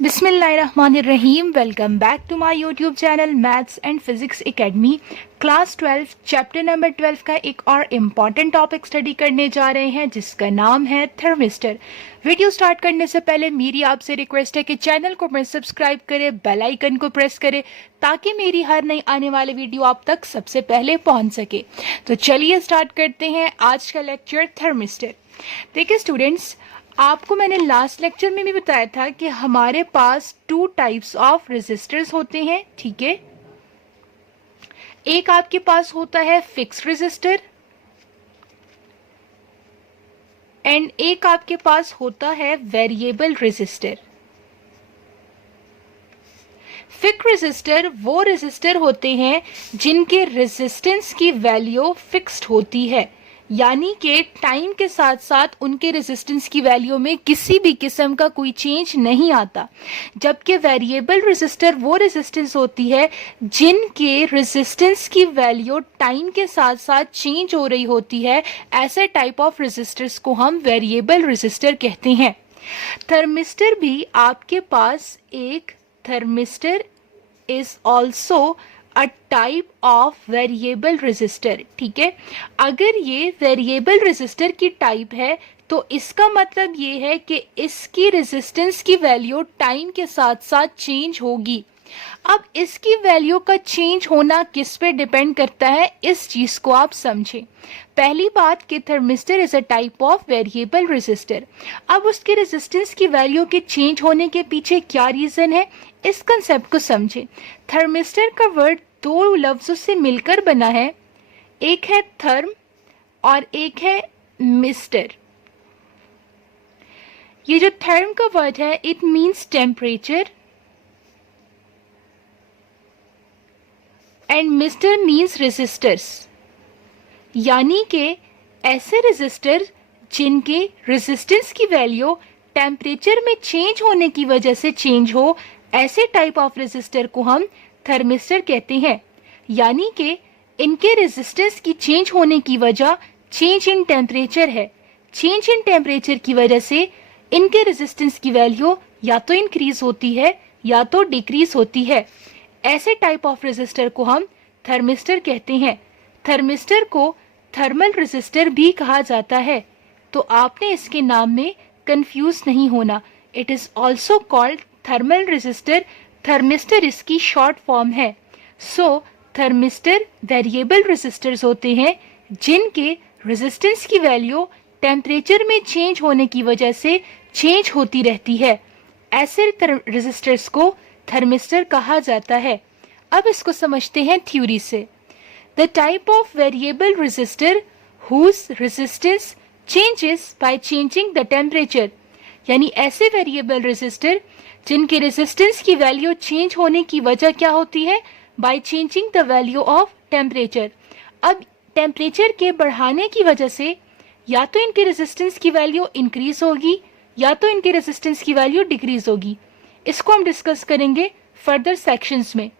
बिस्मिल्लाहिर्रहमानिर्रहीम। Welcome back to my YouTube channel maths and physics academy. Class 12 chapter number 12 का एक और important topic study करने जा रहे हैं जिसका नाम है थर्मिस्टर। वीडियो स्टार्ट करने से पहले मेरी आपसे रिक्वेस्ट है कि चैनल को मैं सब्सक्राइब करें, बेल आइकन को प्रेस करें ताकि मेरी हर नई आने वाली वीडियो आप तक सबसे पहले पहुंच सके। तो चलिए स्टार्ट करते हैं आज का लेक्चर थर्मिस्टर। देखिए स्टूडेंट्स, आपको मैंने लास्ट लेक्चर में भी बताया था कि हमारे पास टू टाइप्स ऑफ रेजिस्टर्स होते हैं, ठीक है। एक आपके पास होता है फिक्स्ड रेजिस्टर एंड एक आपके पास होता है वेरिएबल रेजिस्टर। फिक्स्ड रेजिस्टर वो रेजिस्टर होते हैं जिनके रेजिस्टेंस की वैल्यू फिक्स्ड होती है, यानी कि टाइम के साथ साथ उनके रेजिस्टेंस की वैल्यू में किसी भी किस्म का कोई चेंज नहीं आता। जबकि वेरिएबल रेजिस्टर वो रेजिस्टेंस होती है जिनके रेजिस्टेंस की वैल्यू टाइम के साथ साथ चेंज हो रही होती है। ऐसे टाइप ऑफ रेजिस्टर्स को हम वेरिएबल रेजिस्टर कहते हैं। थर्मिस्टर भी आपके पास एक thermistor is also a type of variable resistor, ठीक है। अगर ये वेरिएबल रेजिस्टर की टाइप है तो इसका मतलब ये है कि इसकी रेजिस्टेंस की वैल्यू टाइम के साथ साथ चेंज होगी। अब इसकी वैल्यू का चेंज होना किस पे डिपेंड करता है, इस चीज को आप समझें। पहली बात कि thermistor is a type of variable resistor. अब उसके रेजिस्टेंस की वैल्यू के चेंज होने के पीछे क्या रीजन है, इस कंसेप्ट को समझें। थर्मिस्टर का वर्ड दो लफ्जों से मिलकर बना है, एक है थर्म और एक है मिस्टर। ये जो थर्म का वर्ड है it means temperature and mister means resistors, यानी कि ऐसे रेजिस्टर जिनके रेजिस्टेंस की वैल्यू टेम्परेचर में चेंज होने की वजह से चेंज हो, ऐसे टाइप ऑफ रेजिस्टर को हम थर्मिस्टर कहते हैं। यानी कि इनके रेजिस्टेंस की चेंज होने की वजह चेंज इन टेम्परेचर है। चेंज इन टेम्परेचर की वजह से इनके रेजिस्टेंस की वैल्यू या तो इंक्रीज होती है या तो डिक्रीज होती है। ऐसे टाइप ऑफ रेजिस्टर को हम थर्मिस्टर कहते हैं। थर्मिस्टर को थर्मल रेजिस्टर भी कहा जाता है, तो आपने इसके नाम में कंफ्यूज नहीं होना। It is also called thermal resistor. Thermistor इसकी शॉर्ट फॉर्म है। सो थर्मिस्टर वेरिएबल रेजिस्टर्स होते हैं जिनके रेजिस्टेंस की वैल्यू टेम्परेचर में चेंज होने की वजह से चेंज होती रहती है। ऐसे रेजिस्टर्स को थर्मिस्टर कहा जाता है। अब इसको समझते हैं थ्योरी से। The type of variable resistor whose resistance changes by changing the temperature, यानी ऐसे वेरिएबल रेजिस्टर जिनके रेजिस्टेंस की वैल्यू चेंज होने की वजह क्या होती है, by changing the value of temperature. अब टेम्परेचर के बढ़ाने की वजह से या तो इनके रेजिस्टेंस की वैल्यू इंक्रीज होगी या तो इनके रेजिस्टेंस की वैल्यू डिक्रीज होगी। इसको हम डिस्कस करेंगे फर्दर सेक्शंस में।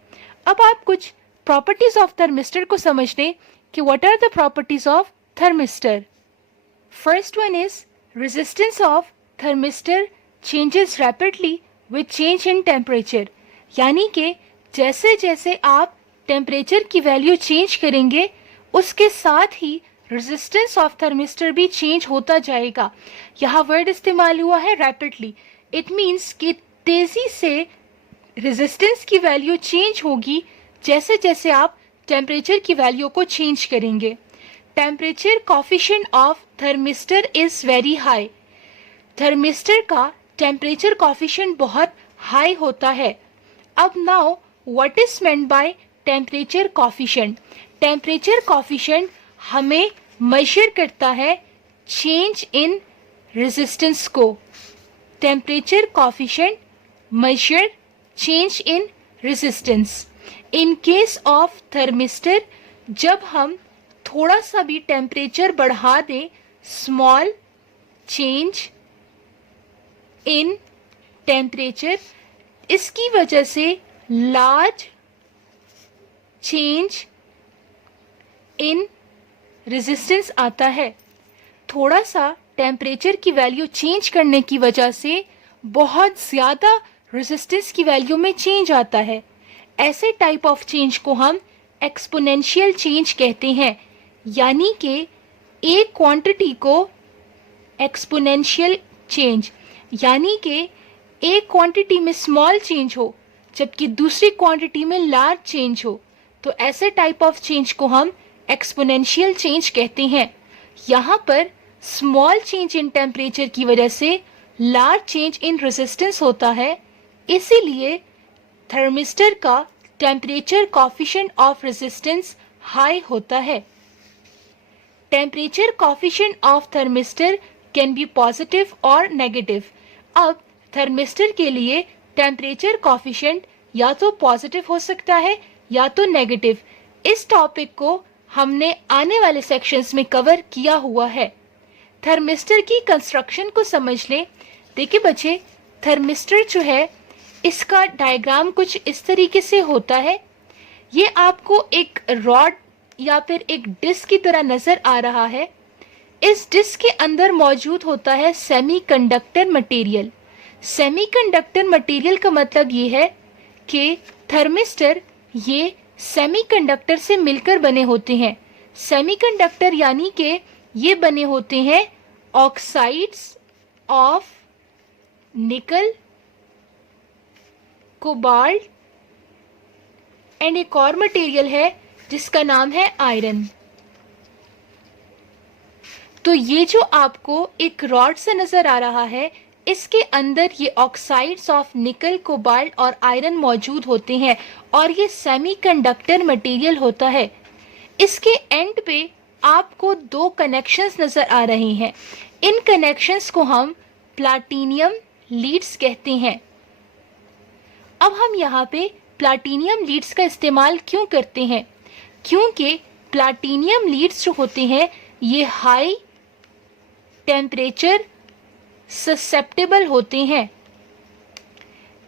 अब आप कुछ प्रॉपर्टीज ऑफ थर्मिस्टर को समझ लें कि what are the properties of thermistor. First one is resistance of thermistor changes rapidly with change in temperature, यानी कि जैसे जैसे आप टेम्परेचर की वैल्यू चेंज करेंगे उसके साथ ही रेजिस्टेंस ऑफ थर्मिस्टर भी चेंज होता जाएगा। यहाँ वर्ड इस्तेमाल हुआ है रैपिडली। इट मीन्स कि तेजी से रेजिस्टेंस की वैल्यू चेंज होगी जैसे जैसे आप टेम्परेचर की वैल्यू को चेंज करेंगे। Temperature coefficient of thermistor is very high. Thermistor का टेम्परेचर कोफिशिएंट बहुत हाई होता है। अब now what is meant by temperature coefficient. Temperature coefficient हमें मेजर करता है चेंज इन रेजिस्टेंस को। Temperature coefficient measure change in resistance. In case of thermistor, जब हम थोड़ा सा भी टेम्परेचर बढ़ा दें, small change in temperature, इसकी वजह से large change in resistance आता है। थोड़ा सा टेम्परेचर की वैल्यू चेंज करने की वजह से बहुत ज़्यादा रेजिस्टेंस की वैल्यू में चेंज आता है। ऐसे टाइप ऑफ चेंज को हम एक्सपोनेंशियल चेंज कहते हैं, यानी कि एक क्वांटिटी को एक्सपोनेंशियल चेंज, यानी कि एक क्वांटिटी में स्मॉल चेंज हो जबकि दूसरी क्वांटिटी में लार्ज चेंज हो, तो ऐसे टाइप ऑफ चेंज को हम एक्सपोनेंशियल चेंज कहते हैं। यहाँ पर स्मॉल चेंज इन टेम्परेचर की वजह से लार्ज चेंज इन रेजिस्टेंस होता है, इसीलिए थर्मिस्टर का temperature coefficient of resistance high होता है। Temperature coefficient of thermistor can be positive और नेगेटिव। अब थर्मिस्टर के लिए टेम्परेचर कोफिशिएंट या तो पॉजिटिव हो सकता है या तो नेगेटिव। इस टॉपिक को हमने आने वाले सेक्शंस में कवर किया हुआ है। थर्मिस्टर की कंस्ट्रक्शन को समझ लें। देखिए बच्चे, थर्मिस्टर जो है इसका डायग्राम कुछ इस तरीके से होता है। ये आपको एक रॉड या फिर एक डिस्क की तरह नजर आ रहा है। इस डिस्क के अंदर मौजूद होता है सेमीकंडक्टर मटेरियल। सेमीकंडक्टर मटेरियल का मतलब ये है कि थर्मिस्टर ये सेमीकंडक्टर से मिलकर बने होते हैं। सेमीकंडक्टर यानी कि ये बने होते हैं ऑक्साइड्स ऑफ निकल, कोबाल्ट एंड एक और मटेरियल है जिसका नाम है आयरन। तो ये जो आपको एक रॉड से नजर आ रहा है, इसके अंदर ये ऑक्साइड्स ऑफ निकल, कोबाल्ट और आयरन मौजूद होते हैं और ये सेमीकंडक्टर मटेरियल होता है। इसके एंड पे आपको दो कनेक्शंस नजर आ रहे हैं। इन कनेक्शंस को हम प्लैटिनम लीड्स कहते हैं। अब हम यहाँ पे प्लैटिनम लीड्स का इस्तेमाल क्यों करते हैं? क्योंकि प्लैटिनम लीड्स जो होते हैं ये हाई टेम्परेचर ससेप्टेबल होते हैं।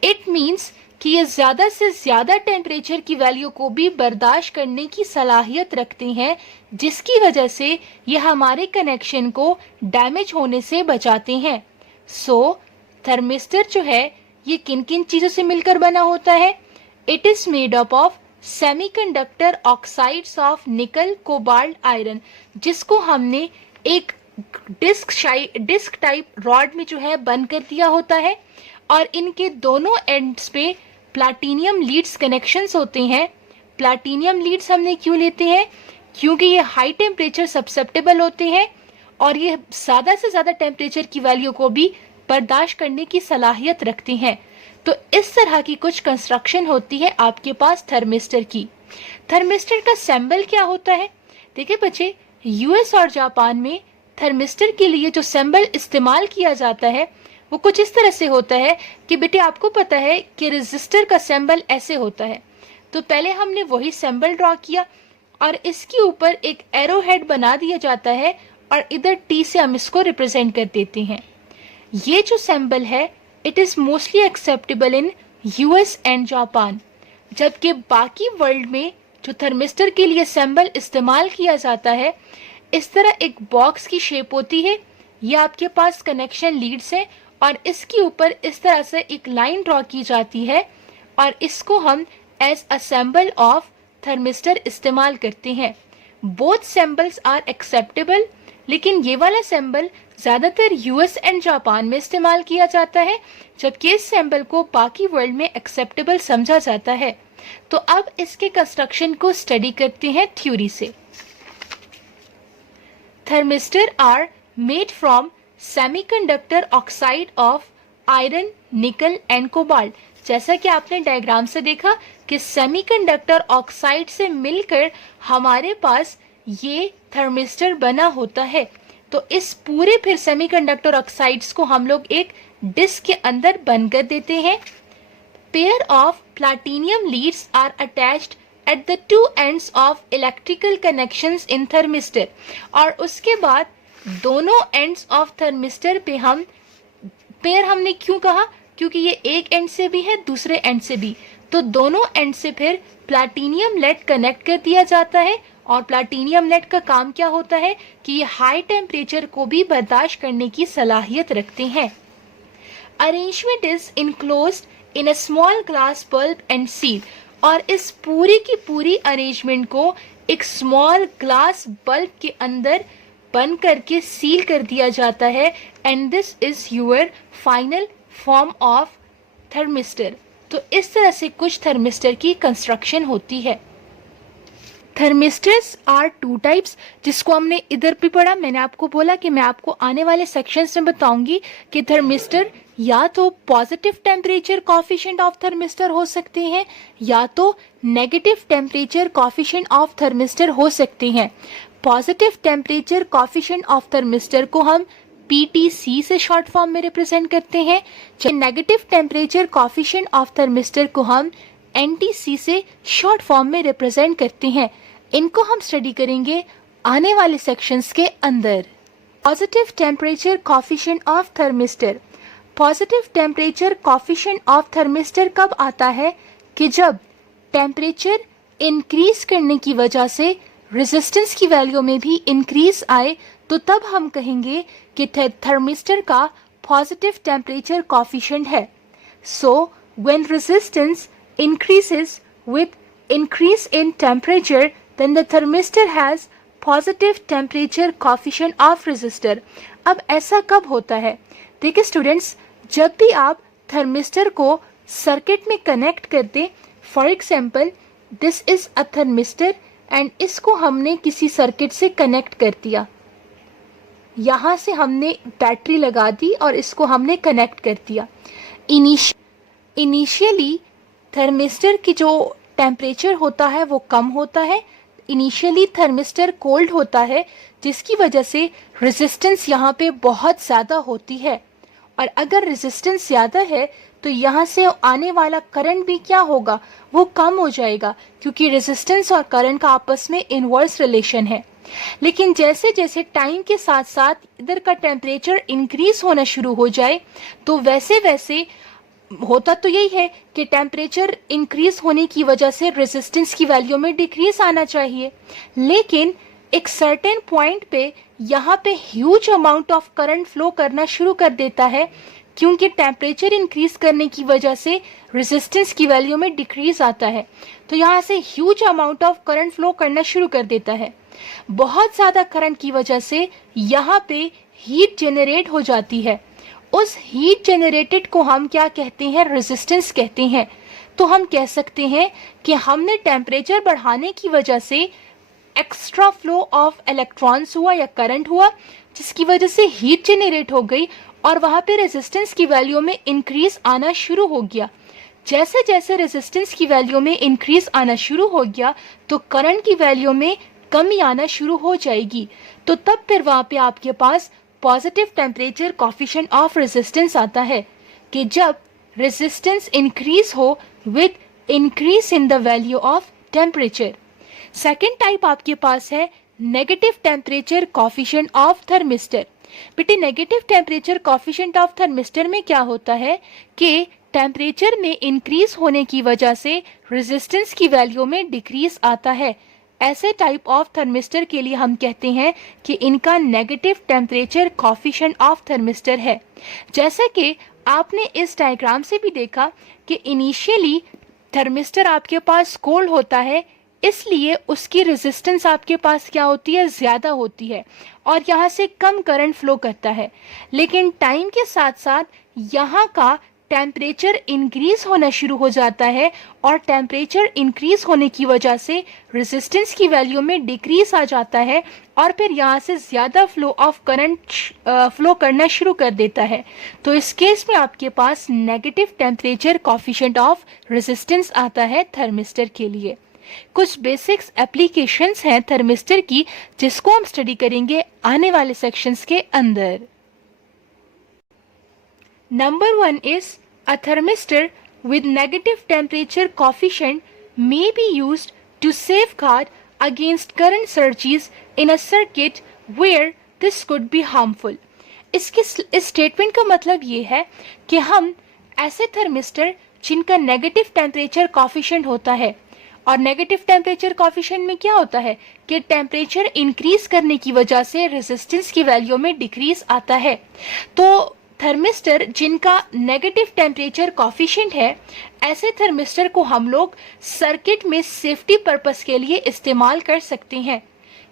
इट मीन्स कि ये ज्यादा से ज्यादा टेम्परेचर की वैल्यू को भी बर्दाश्त करने की सलाहियत रखते हैं, जिसकी वजह से ये हमारे कनेक्शन को डैमेज होने से बचाते हैं। सो थर्मिस्टर जो है ये किन किन चीजों से मिलकर बना होता है? It is made up of semiconductor oxides of निकल, कोबाल्ट, आयरन, जिसको हमने एक डिस्क टाइप रॉड में जो है बंद कर दिया होता है और इनके दोनों एंड्स पे प्लैटिनम लीड्स कनेक्शंस होते हैं। प्लैटिनम लीड्स हमने क्यों लेते हैं? क्योंकि ये हाई टेम्परेचर ससेप्टेबल होते हैं और ये ज्यादा से ज्यादा टेम्परेचर की वैल्यू को भी बर्दाश्त करने की सलाहियत रखते हैं। तो इस तरह की कुछ कंस्ट्रक्शन होती है आपके पास थर्मिस्टर की। थर्मिस्टर का सिंबल क्या होता है? देखिए बच्चे, यूएस और जापान में थर्मिस्टर के लिए जो सिंबल इस्तेमाल किया जाता है वो कुछ इस तरह से होता है कि बेटे आपको पता है कि रेजिस्टर का सिंबल ऐसे होता है। तो पहले हमने वही सिंबल ड्रॉ किया और इसके ऊपर एक एरो हेड बना दिया जाता है और इधर टी से हम इसको रिप्रेजेंट कर देते हैं। ये जो सिंबल है it is mostly acceptable in US and Japan, जबकि बाकी वर्ल्ड में जो थर्मिस्टर के लिए सिंबल इस्तेमाल किया जाता है इस तरह एक बॉक्स की शेप होती है। ये आपके पास कनेक्शन लीड्स है और इसके ऊपर इस तरह से एक लाइन ड्रॉ की जाती है और इसको हम as a symbol of thermistor इस्तेमाल करते हैं। बोथ सिंबल्स आर एक्सेप्टेबल, लेकिन ये वाला सिंबल ज्यादातर यूएस एंड जापान में इस्तेमाल किया जाता है, जबकि इस सिंबल को बाकी वर्ल्ड में एक्सेप्टेबल समझा जाता है। तो अब इसके कंस्ट्रक्शन को स्टडी करते हैं थ्योरी से। Thermistor are made from semiconductor oxide of iron, nickel and cobalt. जैसा कि आपने डायग्राम से देखा कि सेमीकंडक्टर ऑक्साइड से मिलकर हमारे पास ये थर्मिस्टर बना होता है। तो इस पूरे फिर सेमीकंडक्टर ऑक्साइड्स को हम लोग एक डिस्क के अंदर बंद कर देते हैं। Pair of platinum leads are attached at the two ends of electrical connections in thermistor. और उसके बाद दोनों एंड्स ऑफ थर्मिस्टर पे हम पेयर हमने क्यों कहा? क्योंकि ये एक एंड से भी है दूसरे एंड से भी, तो दोनों एंड से फिर प्लैटिनम लेड कनेक्ट कर दिया जाता है। और प्लैटिनम लेड का काम क्या होता है कि ये हाई टेम्परेचर को भी बर्दाश्त करने की सलाहियत रखते हैं। Arrangement is enclosed in a small glass bulb and seal, और इस पूरी की पूरी अरेंजमेंट को एक स्मॉल ग्लास बल्ब के अंदर बंद करके सील कर दिया जाता है, and this is your final form of thermistor. तो इस तरह से कुछ थर्मिस्टर की कंस्ट्रक्शन होती है। थर्मिस्टर्स आर टू टाइप्स, जिसको हमने इधर भी पढ़ा। मैंने आपको बोला कि मैं आपको आने वाले सेक्शंस में बताऊंगी कि थर्मिस्टर या तो positive temperature coefficient of thermistor हो सकते हैं या तो negative temperature coefficient of thermistor हो सकते हैं। Positive temperature coefficient of thermistor को हम PTC से शॉर्ट फॉर्म में रिप्रेजेंट करते हैं, जबकि negative temperature coefficient of thermistor को हम NTC से शॉर्ट फॉर्म में रिप्रेजेंट करते हैं। इनको हम स्टडी करेंगे आने वाले सेक्शंस के अंदर। Positive temperature coefficient of thermistor. Positive temperature coefficient of thermistor कब आता है कि जब टेम्परेचर इंक्रीज करने की वजह से रेजिस्टेंस की वैल्यू में भी इंक्रीज आए, तो तब हम कहेंगे कि थर्मिस्टर का पॉजिटिव टेम्परेचर कॉफिशिएंट है। So when resistance increases with increase in temperature, then the thermistor has positive temperature coefficient of resistor। अब ऐसा कब होता है? देखिए स्टूडेंट्स, जब भी आप थर्मिस्टर को सर्किट में कनेक्ट कर दें, for example this is a thermistor and इसको हमने किसी सर्किट से कनेक्ट कर दिया, यहाँ से हमने बैटरी लगा दी और इसको हमने कनेक्ट कर दिया। इनिशियली थर्मिस्टर की जो टेम्परेचर होता है वो कम होता है, इनिशियली थर्मिस्टर कोल्ड होता है, जिसकी वजह से रेजिस्टेंस यहाँ पे बहुत ज़्यादा होती है। और अगर रेजिस्टेंस ज़्यादा है तो यहाँ से आने वाला करंट भी क्या होगा, वो कम हो जाएगा, क्योंकि रेजिस्टेंस और करंट का आपस में इनवर्स रिलेशन है। लेकिन जैसे जैसे टाइम के साथ साथ इधर का टेम्परेचर इंक्रीज होना शुरू हो जाए, तो वैसे वैसे होता तो यही है कि टेम्परेचर इंक्रीज होने की वजह से रेजिस्टेंस की वैल्यू में डिक्रीज आना चाहिए, लेकिन एक सर्टेन पॉइंट पे यहाँ पे huge amount of current flow करना शुरू कर देता है, क्योंकि टेम्परेचर इंक्रीज करने की वजह से रेजिस्टेंस की वैल्यू में डिक्रीज आता है। तो यहाँ से huge amount of current flow करना शुरू कर देता है। बहुत ज़्यादा करंट की वजह से यहाँ पे हीट जनरेट हो जाती है। उस हीट जनरेटेड को हम क्या कहते हैं, रेजिस्टेंस कहते हैं। तो हम कह सकते हैं कि हमने टेम्परेचर बढ़ाने की वजह से एक्स्ट्रा फ्लो ऑफ इलेक्ट्रॉन्स हुआ या करंट हुआ, जिसकी वजह से हीट जनरेट हो गई और वहाँ पे रेजिस्टेंस की वैल्यू में इंक्रीज आना शुरू हो गया। जैसे जैसे रेजिस्टेंस की वैल्यू में इंक्रीज आना शुरू हो गया तो करंट की वैल्यू में कमी आना शुरू हो जाएगी। तो तब फिर वहाँ पे आपके पास positive temperature coefficient of resistance आता है कि जब रेजिस्टेंस इंक्रीज हो with increase in the value of temperature. Second type आपके पास है negative temperature coefficient of thermistor. बेटे negative temperature coefficient of thermistor में क्या होता है कि टेम्परेचर में इंक्रीज होने की वजह से रेजिस्टेंस की वैल्यू में डिक्रीज आता है। ऐसे टाइप ऑफ थर्मिस्टर के लिए हम कहते हैं कि इनका negative temperature coefficient of thermistor है। जैसे कि आपने इस डायग्राम से भी देखा कि इनिशियली थर्मिस्टर आपके पास कोल्ड होता है, इसलिए उसकी रेजिस्टेंस आपके पास क्या होती है, ज़्यादा होती है और यहाँ से कम करंट फ्लो करता है। लेकिन टाइम के साथ साथ यहाँ का टेम्परेचर इंक्रीज होना शुरू हो जाता है और टेम्परेचर इंक्रीज होने की वजह से रेजिस्टेंस की वैल्यू में डिक्रीज आ जाता है और फिर यहाँ से ज़्यादा फ्लो ऑफ करंट फ्लो करना शुरू कर देता है। तो इस केस में आपके पास negative temperature coefficient of resistance आता है थर्मिस्टर के लिए। कुछ बेसिक्स एप्लीकेशंस हैं थर्मिस्टर की, जिसको हम स्टडी करेंगे आने वाले सेक्शंस के अंदर। Number 1 is a thermistor with negative temperature coefficient may be used to safeguard against current surges in a circuit where this could be harmful। इस स्टेटमेंट का मतलब ये है कि हम ऐसे थर्मिस्टर जिनका नेगेटिव टेम्परेचर कॉफिशिएंट होता है, और नेगेटिव टेम्परेचर कॉफिशिएंट में क्या होता है कि टेम्परेचर इंक्रीज करने की वजह से रेजिस्टेंस की वैल्यू में डिक्रीज आता है। तो थर्मिस्टर जिनका नेगेटिव टेम्परेचर कॉफिशिएंट है, ऐसे थर्मिस्टर को हम लोग सर्किट में सेफ्टी पर्पस के लिए इस्तेमाल कर सकते हैं।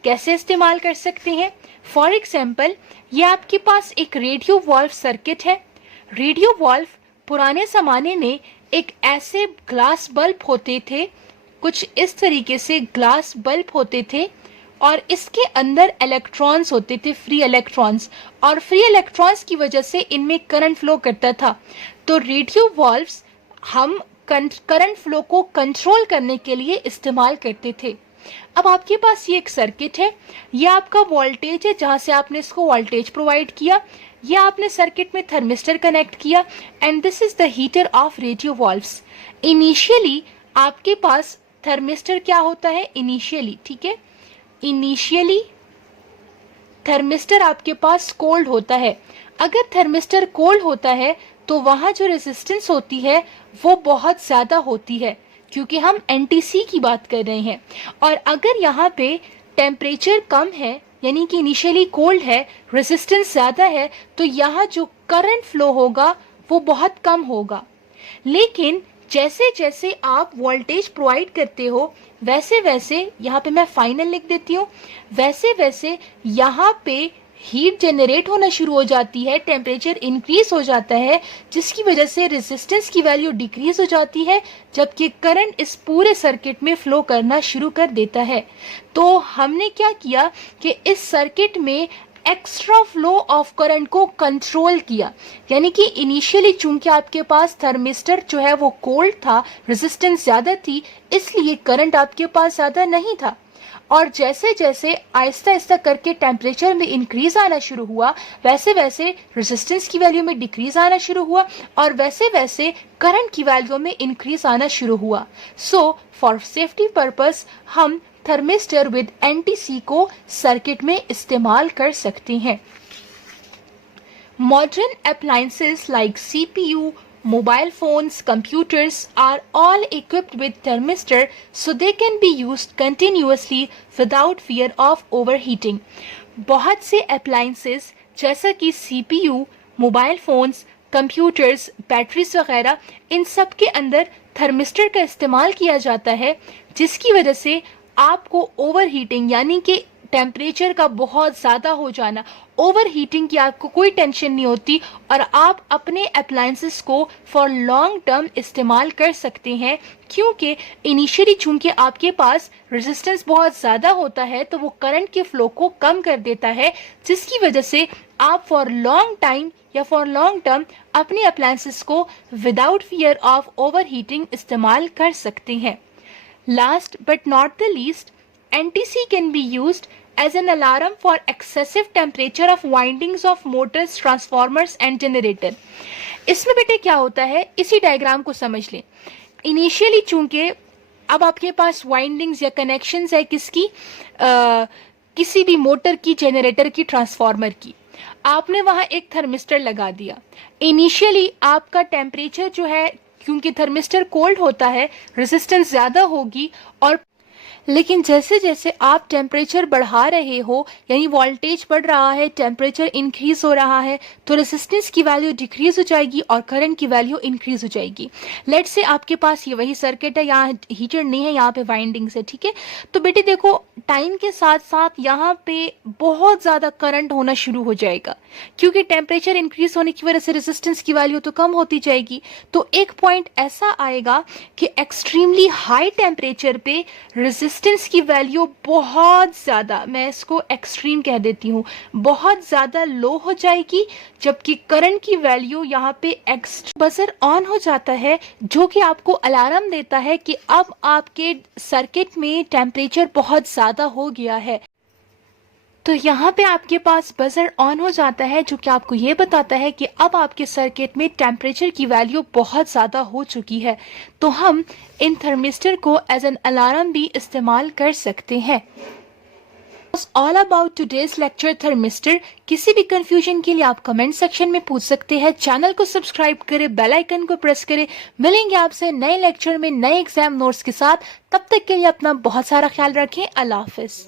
कैसे इस्तेमाल कर सकते हैं? फॉर एग्जाम्पल, ये आपके पास एक रेडियो वॉल्व सर्किट है। रेडियो वॉल्व पुराने ज़माने में एक ऐसे ग्लास बल्ब होते थे, कुछ इस तरीके से ग्लास बल्ब होते थे, और इसके अंदर इलेक्ट्रॉन्स होते थे, फ्री इलेक्ट्रॉन्स, और फ्री इलेक्ट्रॉन्स की वजह से इनमें करंट फ्लो करता था। तो रेडियो वॉल्व्स हम करंट फ्लो को कंट्रोल करने के लिए इस्तेमाल करते थे। अब आपके पास ये एक सर्किट है, ये आपका वोल्टेज है जहाँ से आपने इसको वोल्टेज प्रोवाइड किया, ये आपने सर्किट में थर्मिस्टर कनेक्ट किया, and this is the heater of radio valves. Initially आपके पास थर्मिस्टर क्या होता है? इनिशियली, ठीक है, इनिशियली थर्मिस्टर आपके पास कोल्ड होता है। अगर थर्मिस्टर कोल्ड होता है तो वहाँ जो रेजिस्टेंस होती है वो बहुत ज़्यादा होती है, क्योंकि हम एनटीसी की बात कर रहे हैं। और अगर यहाँ पे टेम्परेचर कम है, यानी कि इनिशियली कोल्ड है, रेजिस्टेंस ज़्यादा है, तो यहाँ जो करंट फ्लो होगा वो बहुत कम होगा। लेकिन जैसे जैसे आप वोल्टेज प्रोवाइड करते हो, वैसे वैसे, यहाँ पे मैं फाइनल लिख देती हूँ, वैसे वैसे यहाँ पे हीट जनरेट होना शुरू हो जाती है, टेम्परेचर इंक्रीज हो जाता है, जिसकी वजह से रेजिस्टेंस की वैल्यू डिक्रीज हो जाती है, जबकि करंट इस पूरे सर्किट में फ्लो करना शुरू कर देता है। तो हमने क्या किया कि इस सर्किट में एक्स्ट्रा फ्लो ऑफ करंट को कंट्रोल किया, यानी कि इनिशियली चूंकि आपके पास थर्मिस्टर जो है वो कोल्ड था, रेजिस्टेंस ज़्यादा थी, इसलिए करंट आपके पास ज़्यादा नहीं था। और जैसे जैसे आहिस्ता आहिस्ता करके टेम्परेचर में इंक्रीज आना शुरू हुआ, वैसे वैसे रेजिस्टेंस की वैल्यू में डिक्रीज आना शुरू हुआ, और वैसे वैसे करंट की वैल्यू में इंक्रीज आना शुरू हुआ। सो फॉर सेफ्टी पर्पस हम थर्मिस्टर विद एनटीसी को सर्किट में इस्तेमाल कर सकते हैं। Modern appliances like CPU, mobile phones, computers are all equipped with thermistor, so they can be used continuously without fear of overheating. बहुत से appliances जैसा कि CPU, mobile phones, computers, batteries वगैरह, इन सब के अंदर थर्मिस्टर का इस्तेमाल किया जाता है, जिसकी वजह से आपको ओवर हीटिंग यानी कि टेम्परेचर का बहुत ज़्यादा हो जाना, ओवर हीटिंग की आपको कोई टेंशन नहीं होती, और आप अपने अप्लायंसेस को फॉर लॉन्ग टर्म इस्तेमाल कर सकते हैं। क्योंकि इनिशियली चूंकि आपके पास रेजिस्टेंस बहुत ज़्यादा होता है, तो वो करंट के फ्लो को कम कर देता है, जिसकी वजह से आप फॉर लॉन्ग टाइम या फॉर लॉन्ग टर्म अपने अप्लायंसेस को without fear of over heating इस्तेमाल कर सकते हैं। Last but not the least, NTC can be used as an alarm for excessive temperature of windings of motors, transformers and generator. इसमें बेटे क्या होता है, इसी डायग्राम को समझ लें। इनिशियली चूंकि अब आपके पास वाइंडिंग्स या कनेक्शंस है किसकी, किसी भी मोटर की, जनरेटर की, ट्रांसफार्मर की, आपने वहाँ एक थर्मिस्टर लगा दिया। इनिशियली आपका टेम्परेचर जो है, क्योंकि थर्मिस्टर कोल्ड होता है, रेजिस्टेंस ज़्यादा होगी, और लेकिन जैसे जैसे आप टेम्परेचर बढ़ा रहे हो, यानी वोल्टेज बढ़ रहा है, टेम्परेचर इंक्रीज हो रहा है, तो रेजिस्टेंस की वैल्यू डिक्रीज हो जाएगी और करंट की वैल्यू इंक्रीज हो जाएगी। लेट्स से आपके पास ये वही सर्किट है, यहाँ हीटर नहीं है, यहाँ पे वाइंडिंग्स है, ठीक है। तो बेटे देखो, टाइम के साथ साथ यहाँ पे बहुत ज़्यादा करंट होना शुरू हो जाएगा, क्योंकि टेम्परेचर इंक्रीज होने की वजह से रेजिस्टेंस की वैल्यू तो कम होती जाएगी। तो एक पॉइंट ऐसा आएगा कि एक्सट्रीमली हाई टेम्परेचर पे रेजिस्टेंस की वैल्यू बहुत ज़्यादा, मैं इसको एक्सट्रीम कह देती हूँ, बहुत ज़्यादा लो हो जाएगी, जबकि करंट की वैल्यू यहाँ पे एक्स्ट्रा बजर ऑन हो जाता है, जो कि आपको अलार्म देता है कि अब आपके सर्किट में टेम्परेचर बहुत ज़्यादा हो गया है। तो यहाँ पे आपके पास बजर ऑन हो जाता है, जो कि आपको ये बताता है कि अब आपके सर्किट में टेम्परेचर की वैल्यू बहुत ज़्यादा हो चुकी है। तो हम इन थर्मिस्टर को एज एन अलार्म भी इस्तेमाल कर सकते हैं। All about today's lecture thermistor. किसी भी कंफ्यूजन के लिए आप कमेंट सेक्शन में पूछ सकते हैं। चैनल को सब्सक्राइब करें, बेल आइकन को प्रेस करें। मिलेंगे आपसे नए लेक्चर में नए एग्जाम नोट्स के साथ। तब तक के लिए अपना बहुत सारा ख्याल रखें। अल्लाह हाफिज।